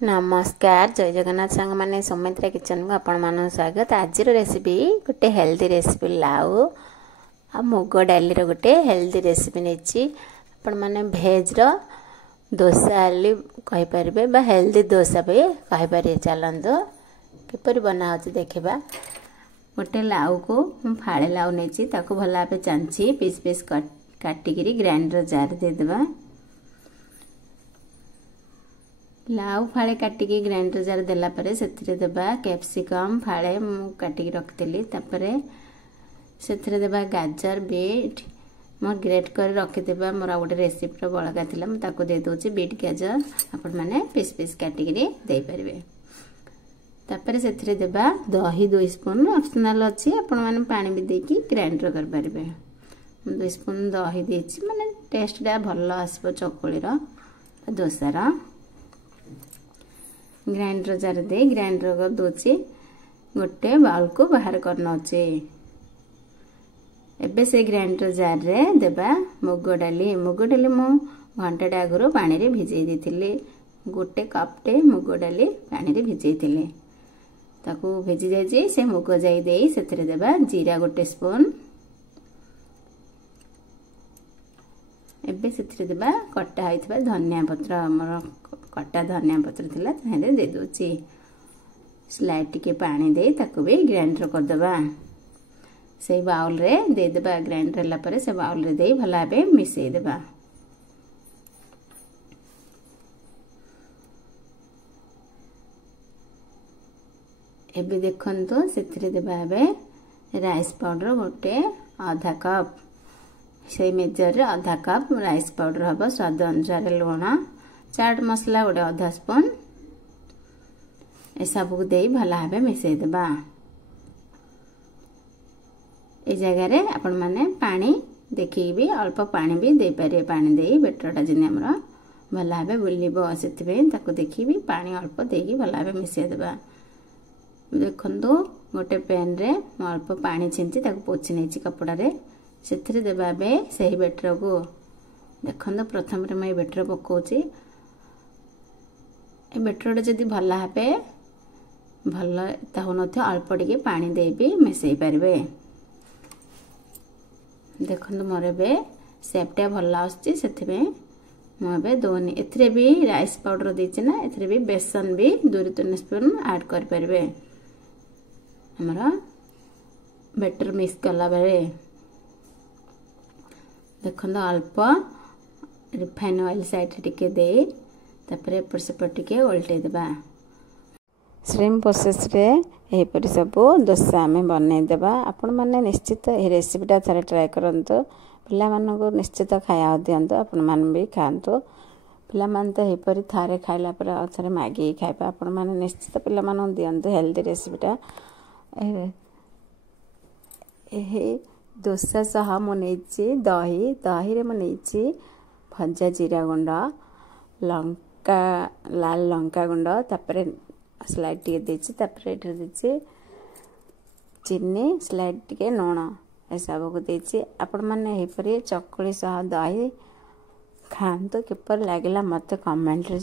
नमस्कार जय जगन्नाथ सांग मैंने सौमित्रा किचन को आपण मान स्वागत। आज रेसिपी गोटे हेल्दी रेसिपी लाउ आ मुग डाली गोटे हेल्दी रेसिपी नहीं आपण मैंने भेज डोसा कहींपर बा हेल्दी डोसा भी कहींपर। चलतु किपर बना देखा। गोटे लाउ को फाड़े लाउ नहीं भल भाव चांची पीस पीस काटिक ग्राइंडर जार देदेबा। लाउ फाड़े काटिक ग्राइंडर जार देला परे सेथिरे देबा कैप्सिकम फाड़े काटिक रखिली। सेथिरे देबा गाजर बीट मोर ग्रेट कर रखिदेबा। मोर गोटे रेसिपी बड़का थिला ताको दे दोची बीट गाजर आपण माने पीस पीस काटिक दे परिबे। तापर सेथिरे देबा दही 2 स्पून ऑप्शनल अछि आपण माने पानी भी देकी ग्राइंडर कर परिबे। 2 स्पून दही देछि माने टेस्ट डा भल्लो आसबो चकुली रो डोसा रो। ग्राइंडर जार दे ग्राइंडर कर दोची गोटे बाउल को बाहर करना अच्छे। एबे से ग्राइंडर जार रे देबा मुग डाली मु घंटे आगु पानी रे भिजई देथिले। गोटे कप टे मुग डाली पानी रे भिजई थिले ताकू भिजी जाई से मुग जाई देई सेथिरे देबा जीरा गोटे स्पून। एबे सेथिरे देबा कटा होइथिबा धनिया पत्र हमर कटा धनिया पत्र थिला ताहे दे दोची। स्लाइड टिके पानी दे ताकू भी ग्राइंडर कर देबा। से बाउल रे दे देबा ग्राइंडर ला परे से बाउल रे दे भला बे मिसई देबा। एबे देखंतो सेथिरे देबा बे राइस पाउडर गोटे आधा कप से मेजर रे आधा कप राइस पाउडर हबो। स्वाद अनुसार लुण चाट मसला गोटे आधा स्पून ए सब को दे भला भाबे मिसई देबा। ए जगह रे आपण माने पानी देखि भी अल्प पानी भी दे पारे। पानी दे बेटरटा जिने हमरा भला भाबे बुलिबो सेतिबे ताको देखि भी पानी अल्प देकी भला भाबे मिसई देबा। देखंतु गोटे पैन रे अल्प पानी छिंची ताको पोछि नेछि कपड़ा रे सेथिरे देबा बे सही बेटर को देखंतु प्रथम रे मैं बेटर पकोची। ए बेटर जदि भल भाबे भल ता हो नथि अल्प टिके पानी दे भी मिसई पारबे। देखंतु मोरे बे सेपटा भल आछी सेथिबे मो बे दोनी एथरे भी राइस पाउडर देछि ना एथरे भी बेसन भी 2-3 स्पून ऐड कर परबे। हमरा बेटर मिक्स कला बेले देखंतु अल्प रिफाइन ऑयल साइड टिके दे तापर एपर सेपर टिके उल्टे देबा। सेम प्रोसेस रे एपरि सब डोसा में बनै देबा। आपण माने निश्चित ए रेसिपीटा थरे ट्राई करंतो। पिला मानन को निश्चित खाया दियंतो आपण मान भी खांतो। पिला मान तो एपरि थारे खाइला पर आ थरे मागी खाइबा। आपण माने निश्चित पिला मानन दियंतो हेल्दी रेसिपीटा। ए डोसा सह मुनेछि दही दही रे मुनेछि भजा जीरा गुंड लंका लाल लंका गुंड तापर स्लाइड टिके देछि तापर एटर देछि चीनी स्लाइड टिके लूण ए सब को देछि। आपण माने एपरि चकुली सह दही खांतो किपर लागिला मते कमेंट रे